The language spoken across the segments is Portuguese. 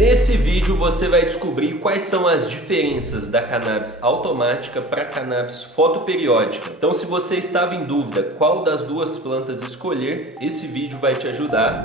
Nesse vídeo você vai descobrir quais são as diferenças da cannabis automática para a cannabis fotoperiódica. Então, se você estava em dúvida qual das duas plantas escolher, esse vídeo vai te ajudar.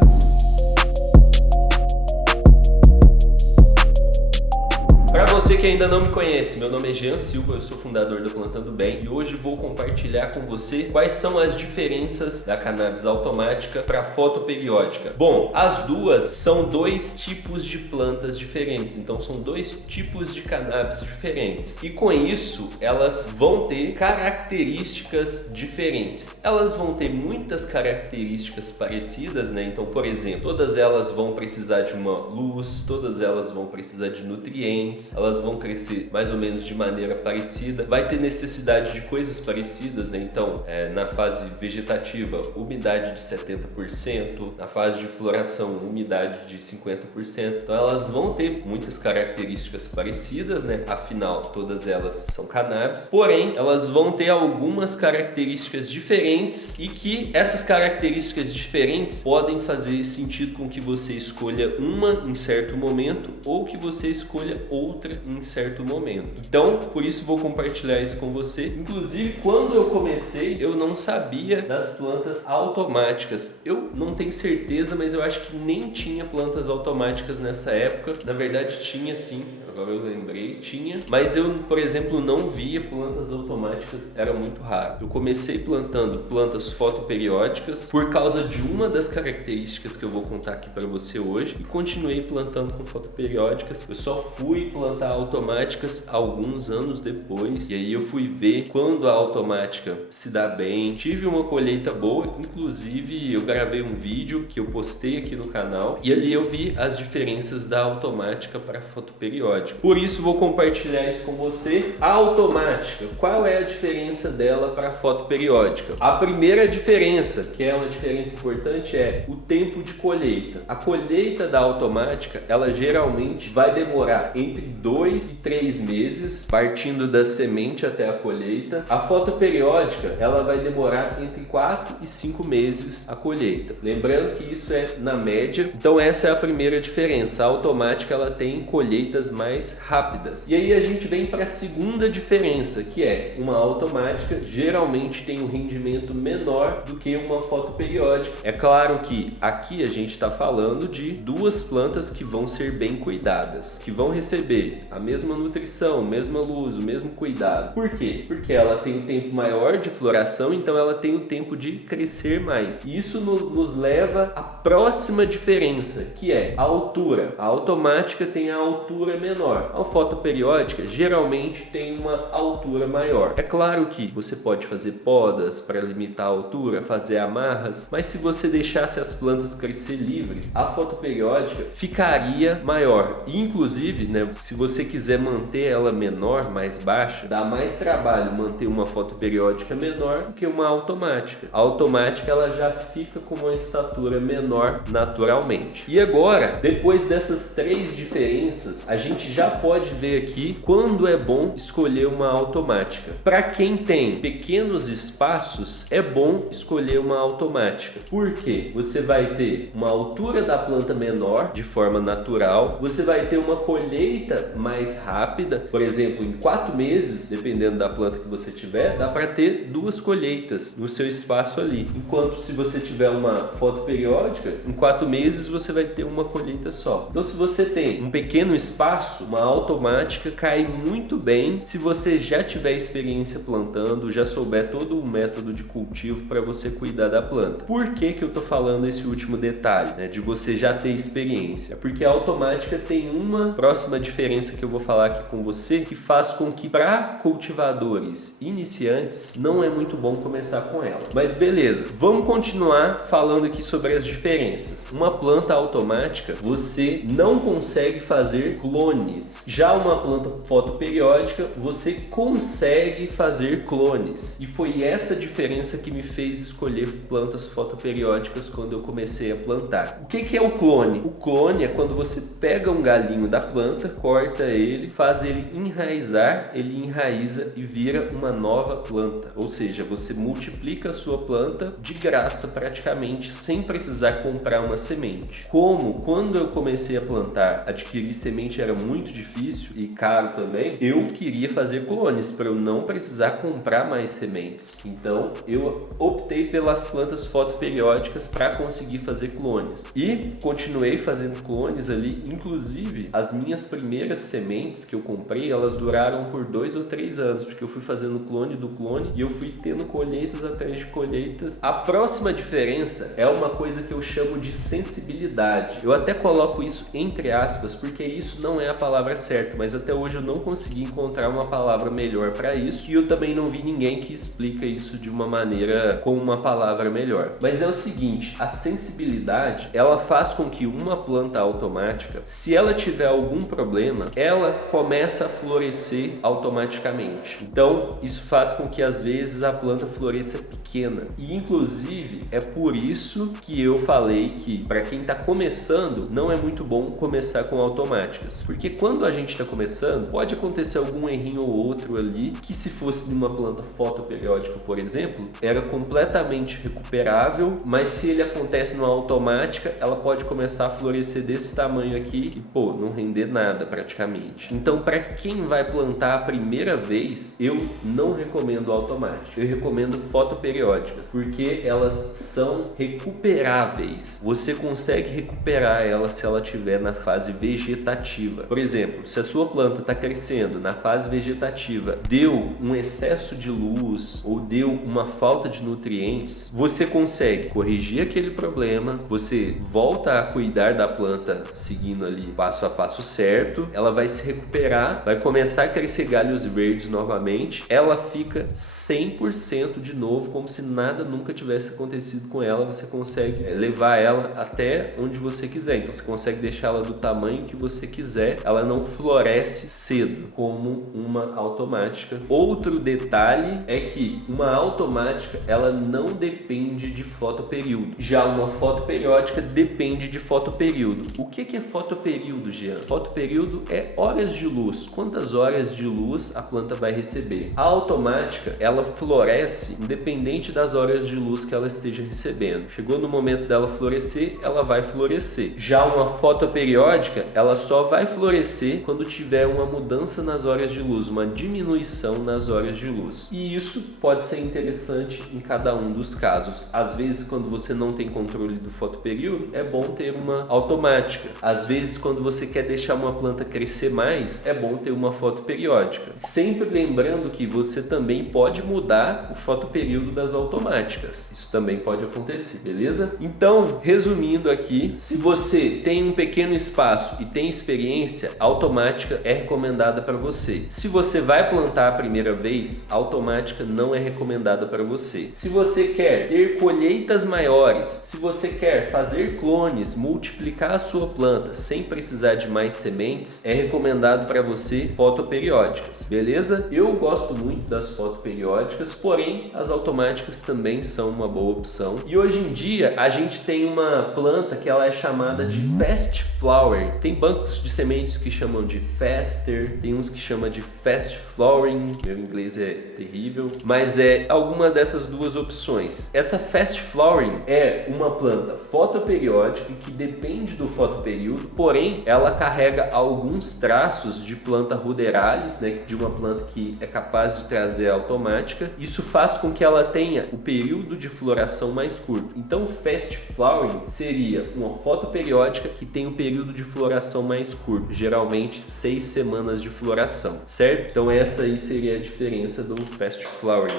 Para você que ainda não me conhece, meu nome é Jean Silva, eu sou fundador da Plantando Bem e hoje vou compartilhar com você quais são as diferenças da cannabis automática para a fotoperiódica. Bom, as duas são dois tipos de plantas diferentes, então são dois tipos de cannabis diferentes. E com isso, elas vão ter características diferentes. Elas vão ter muitas características parecidas, né? Então, por exemplo, todas elas vão precisar de uma luz, todas elas vão precisar de nutrientes, elas vão crescer mais ou menos de maneira parecida, vai ter necessidade de coisas parecidas, né? Então, na fase vegetativa, umidade de 70%, na fase de floração, umidade de 50%. Então, elas vão ter muitas características parecidas, né? Afinal, todas elas são cannabis, porém, elas vão ter algumas características diferentes e que essas características diferentes podem fazer sentido com que você escolha uma em certo momento ou que você escolha outra em certo momento. Então, por isso vou compartilhar isso com você. Inclusive, quando eu comecei, eu não sabia das plantas automáticas. Eu não tenho certeza, mas eu acho que nem tinha plantas automáticas nessa época. Na verdade, tinha sim. Agora eu lembrei, tinha. Mas eu, por exemplo, não via plantas automáticas. Era muito raro. Eu comecei plantando plantas fotoperiódicas por causa de uma das características que eu vou contar aqui para você hoje. E continuei plantando com fotoperiódicas. Eu só fui plantar automáticas alguns anos depois, e aí eu fui ver quando a automática se dá bem. Tive uma colheita boa, inclusive eu gravei um vídeo que eu postei aqui no canal e ali eu vi as diferenças da automática para a fotoperiódica. Por isso vou compartilhar isso com você. A automática, qual é a diferença dela para a fotoperiódica? A primeira diferença, que é uma diferença importante, é o tempo de colheita. A colheita da automática, ela geralmente vai demorar entre 2 e 3 meses, partindo da semente até a colheita. A fotoperiódica, ela vai demorar entre 4 e 5 meses a colheita. Lembrando que isso é na média. Então essa é a primeira diferença. A automática, ela tem colheitas mais rápidas. E aí a gente vem para a segunda diferença, que é uma automática geralmente tem um rendimento menor do que uma fotoperiódica. É claro que aqui a gente está falando de duas plantas que vão ser bem cuidadas, que vão receber a mesma nutrição, a mesma luz, o mesmo cuidado. Por quê? Porque ela tem um tempo maior de floração, então ela tem o tempo de crescer mais. E isso nos leva à próxima diferença, que é a altura. A automática tem a altura menor. A fotoperiódica geralmente tem uma altura maior. É claro que você pode fazer podas para limitar a altura, fazer amarras, mas se você deixasse as plantas crescer livres, a fotoperiódica ficaria maior. E, inclusive, né, se você quiser manter ela menor, mais baixa, dá mais trabalho manter uma fotoperiódica menor do que uma automática. A automática, ela já fica com uma estatura menor naturalmente. E agora, depois dessas três diferenças, a gente já pode ver aqui quando é bom escolher uma automática. Para quem tem pequenos espaços, é bom escolher uma automática. Por quê? Você vai ter uma altura da planta menor de forma natural, você vai ter uma colheita mais rápida. Por exemplo, em 4 meses, dependendo da planta que você tiver, dá para ter 2 colheitas no seu espaço ali. Enquanto se você tiver uma fotoperiódica, em 4 meses você vai ter uma colheita só. Então, se você tem um pequeno espaço, uma automática cai muito bem se você já tiver experiência plantando, já souber todo o método de cultivo para você cuidar da planta. Por que que eu tô falando esse último detalhe, né, de você já ter experiência? É porque a automática tem uma próxima diferença que eu vou falar aqui com você, que faz com que para cultivadores iniciantes não é muito bom começar com ela. Mas beleza, vamos continuar falando aqui sobre as diferenças. Uma planta automática, você não consegue fazer clones. Já uma planta fotoperiódica, você consegue fazer clones. E foi essa diferença que me fez escolher plantas fotoperiódicas quando eu comecei a plantar. O que que é o clone? O clone é quando você pega um galinho da planta, corta corta ele, faz ele enraizar, ele enraiza e vira uma nova planta. Ou seja, você multiplica a sua planta de graça praticamente, sem precisar comprar uma semente. Como quando eu comecei a plantar, adquirir semente era muito difícil e caro também, eu queria fazer clones para eu não precisar comprar mais sementes. Então eu optei pelas plantas fotoperiódicas para conseguir fazer clones. E continuei fazendo clones ali, inclusive as minhas primeiras sementes que eu comprei, elas duraram por 2 ou 3 anos, porque eu fui fazendo clone do clone e eu fui tendo colheitas atrás de colheitas. A próxima diferença é uma coisa que eu chamo de sensibilidade. Eu até coloco isso entre aspas, porque isso não é a palavra certa, mas até hoje eu não consegui encontrar uma palavra melhor para isso, e eu também não vi ninguém que explica isso de uma maneira com uma palavra melhor. Mas é o seguinte, a sensibilidade, ela faz com que uma planta automática, se ela tiver algum problema, ela começa a florescer automaticamente. Então, isso faz com que às vezes a planta floresça pequena. E inclusive é por isso que eu falei que para quem está começando, não é muito bom começar com automáticas. Porque quando a gente está começando, pode acontecer algum errinho ou outro ali, que se fosse numa planta fotoperiódica, por exemplo, era completamente recuperável, mas se ele acontece numa automática, ela pode começar a florescer desse tamanho aqui e, pô, não render nada praticamente. Então, para quem vai plantar a primeira vez, eu não recomendo automática. Eu recomendo fotoperiódicas, porque elas são recuperáveis. Você consegue recuperar ela se ela estiver na fase vegetativa. Por exemplo, se a sua planta está crescendo na fase vegetativa, deu um excesso de luz ou deu uma falta de nutrientes, você consegue corrigir aquele problema, você volta a cuidar da planta seguindo ali passo a passo certo, ela vai se recuperar, vai começar a crescer galhos verdes novamente, ela fica 100% de novo, como se nada nunca tivesse acontecido com ela. Você consegue levar ela até onde você quiser, então você consegue deixar ela do tamanho que você quiser, ela não floresce cedo como uma automática. Outro detalhe é que uma automática, ela não depende de fotoperíodo, já uma fotoperiódica depende de fotoperíodo. O que é fotoperíodo, Jean? Fotoperíodo é horas de luz, quantas horas de luz a planta vai receber. A automática, ela floresce independente das horas de luz que ela esteja recebendo. Chegou no momento dela florescer, ela vai florescer. Já uma fotoperiódica, ela só vai florescer quando tiver uma mudança nas horas de luz, uma diminuição nas horas de luz. E isso pode ser interessante em cada um dos casos. Às vezes, quando você não tem controle do fotoperíodo, é bom ter uma automática. Às vezes, quando você quer deixar uma planta crescer mais, é bom ter uma fotoperiódica. Sempre lembrando que você também pode mudar o fotoperíodo das automáticas. Isso também pode acontecer, beleza? Então, resumindo aqui, se você tem um pequeno espaço e tem experiência, a automática é recomendada para você. Se você vai plantar a primeira vez, a automática não é recomendada para você. Se você quer ter colheitas maiores, se você quer fazer clones, multiplicar a sua planta sem precisar de mais sementes, é recomendado para você fotoperiódicas, beleza? Eu gosto muito das fotoperiódicas, porém as automáticas também são uma boa opção. E hoje em dia a gente tem uma planta que ela é chamada de fast flower. Tem bancos de sementes que chamam de faster, tem uns que chamam de fast flowering, meu inglês é terrível, mas é alguma dessas duas opções. Essa fast flowering é uma planta fotoperiódica que depende do fotoperíodo, porém ela carrega alguns traços de planta ruderalis, né, de uma planta que é capaz de trazer a automática. Isso faz com que ela tenha o período de floração mais curto. Então, fast flowering seria uma fotoperiódica que tem o período de floração mais curto, geralmente 6 semanas de floração, certo? Então essa aí seria a diferença do fast flowering.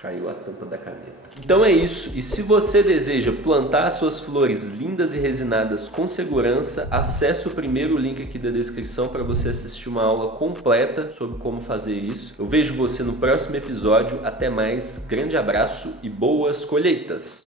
Caiu a tampa da caneta. Então é isso, e se você deseja plantar suas flores lindas e resinadas com segurança, acesse o primeiro link aqui da descrição para você assistir uma aula completa sobre como fazer isso. Eu vejo você no próximo episódio, até mais, grande abraço e boas colheitas!